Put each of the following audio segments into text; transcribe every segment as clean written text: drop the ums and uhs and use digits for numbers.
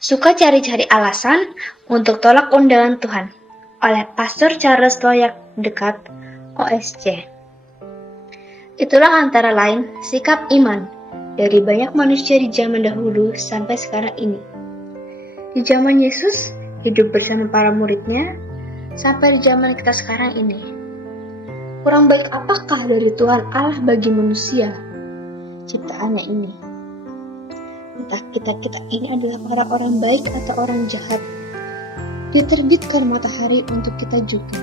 Suka cari-cari alasan untuk tolak undangan Tuhan oleh Pastor Charles Loyak dekat OSC. Itulah antara lain sikap iman dari banyak manusia di zaman dahulu sampai sekarang ini. Di zaman Yesus hidup bersama para muridnya sampai di zaman kita sekarang ini. Kurang baik apakah dari Tuhan Allah bagi manusia ciptaannya ini? Entah kita ini adalah orang-orang baik atau orang jahat. Diterbitkan matahari untuk kita juga.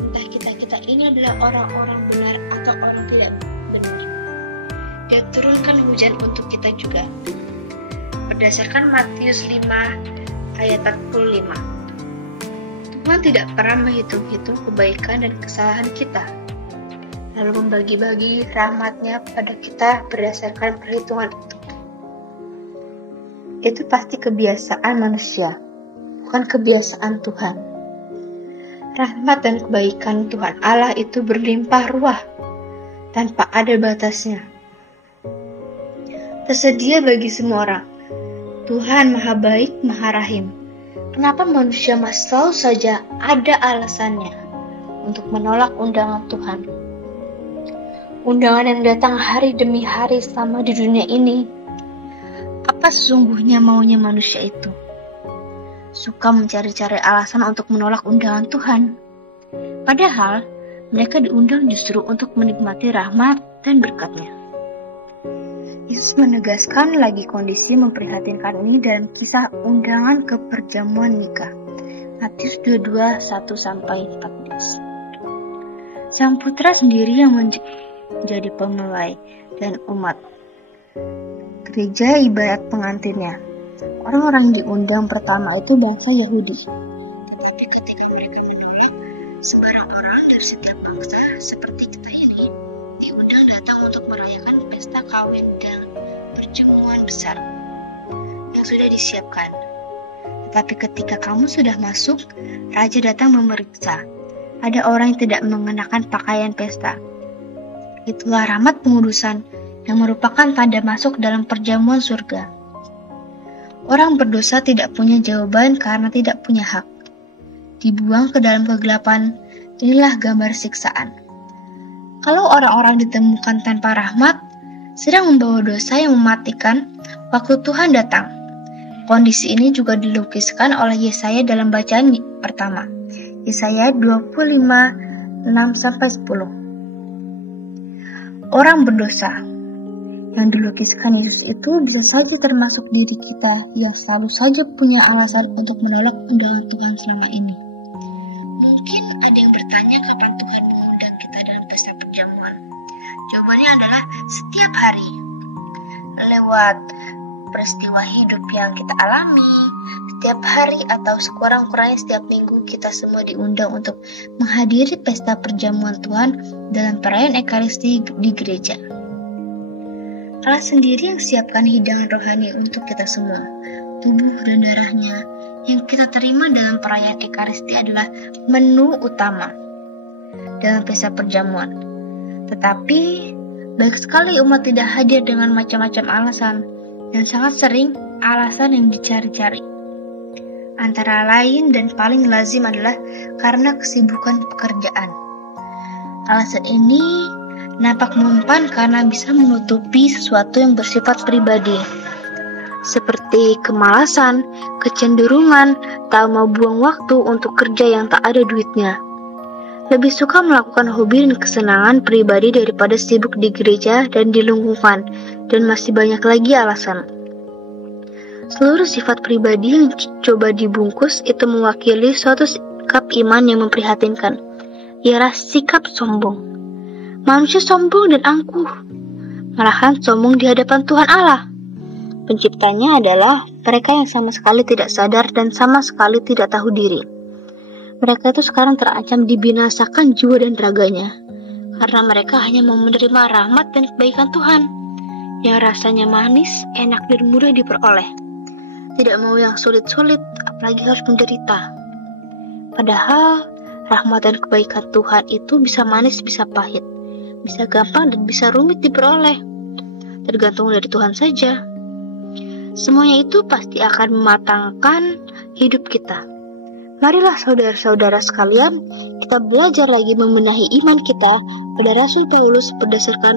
Entah kita ini adalah orang-orang benar atau orang tidak benar. Dia turunkan hujan untuk kita juga. Berdasarkan Matius 5 ayat 45. Tuhan tidak pernah menghitung-hitung kebaikan dan kesalahan kita, lalu membagi-bagi rahmat-Nya pada kita berdasarkan perhitungan itu. Itu pasti kebiasaan manusia, bukan kebiasaan Tuhan. Rahmat dan kebaikan Tuhan Allah itu berlimpah ruah, tanpa ada batasnya. Tersedia bagi semua orang. Tuhan Maha Baik, Maha Rahim. Kenapa manusia masih selalu saja ada alasannya untuk menolak undangan Tuhan? Undangan yang datang hari demi hari selama di dunia ini. Apa sesungguhnya maunya manusia itu? Suka mencari-cari alasan untuk menolak undangan Tuhan. Padahal, mereka diundang justru untuk menikmati rahmat dan berkat-Nya. Yesus menegaskan lagi kondisi memprihatinkan ini dalam kisah undangan ke perjamuan nikah. Matius 22, 1-14. Sang putra sendiri yang menjadi pemulai dan umat. Gereja ibarat pengantinnya. Orang-orang diundang pertama itu bangsa Yahudi. Tetapi ketika mereka menolak, sebarang orang dari setiap bangsa seperti kita ini diundang datang untuk merayakan pesta kawin dan perjamuan besar yang sudah disiapkan. Tetapi ketika kamu sudah masuk, raja datang memeriksa. Ada orang yang tidak mengenakan pakaian pesta. Itulah rahmat pengudusan yang merupakan tanda masuk dalam perjamuan surga. Orang berdosa tidak punya jawaban karena tidak punya hak. Dibuang ke dalam kegelapan, inilah gambar siksaan. Kalau orang-orang ditemukan tanpa rahmat, sedang membawa dosa yang mematikan, waktu Tuhan datang. Kondisi ini juga dilukiskan oleh Yesaya dalam bacaan pertama. Yesaya 25, 6-10. Orang berdosa yang dilukiskan Yesus itu bisa saja termasuk diri kita yang selalu saja punya alasan untuk menolak undangan Tuhan selama ini. Mungkin ada yang bertanya kapan Tuhan mengundang kita dalam pesta perjamuan. Jawabannya adalah setiap hari. Lewat peristiwa hidup yang kita alami, setiap hari atau sekurang-kurangnya setiap minggu kita semua diundang untuk menghadiri pesta perjamuan Tuhan dalam perayaan Ekaristi di gereja. Allah sendiri yang siapkan hidangan rohani untuk kita semua. Tubuh dan darahnya yang kita terima dalam perayaan Ekaristi adalah menu utama dalam pesta perjamuan. Tetapi, baik sekali umat tidak hadir dengan macam-macam alasan, dan sangat sering alasan yang dicari-cari. Antara lain dan paling lazim adalah karena kesibukan pekerjaan. Alasan ini nampak mempan karena bisa menutupi sesuatu yang bersifat pribadi, seperti kemalasan, kecenderungan, tak mau buang waktu untuk kerja yang tak ada duitnya. Lebih suka melakukan hobi dan kesenangan pribadi daripada sibuk di gereja dan di lingkungan, dan masih banyak lagi alasan. Seluruh sifat pribadi yang coba dibungkus itu mewakili suatu sikap iman yang memprihatinkan, ialah sikap sombong. Manusia sombong dan angkuh, malahan sombong di hadapan Tuhan Allah. Penciptanya adalah mereka yang sama sekali tidak sadar dan sama sekali tidak tahu diri. Mereka itu sekarang terancam dibinasakan jiwa dan raganya, karena mereka hanya mau menerima rahmat dan kebaikan Tuhan, yang rasanya manis, enak dan mudah diperoleh. Tidak mau yang sulit-sulit, apalagi harus menderita. Padahal, rahmat dan kebaikan Tuhan itu bisa manis, bisa pahit. Bisa gampang dan bisa rumit diperoleh, tergantung dari Tuhan saja. Semuanya itu pasti akan mematangkan hidup kita. Marilah saudara-saudara sekalian, kita belajar lagi membenahi iman kita pada Rasul Paulus berdasarkan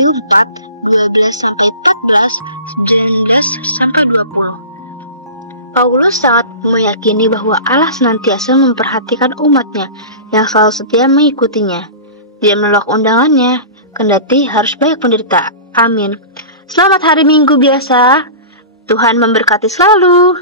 4:13-14, 19-20. Paulus sangat meyakini bahwa Allah senantiasa memperhatikan umatnya yang selalu setia mengikutinya. Dia menolak undangannya, kendati harus banyak penderita. Amin. Selamat hari Minggu biasa. Tuhan memberkati selalu.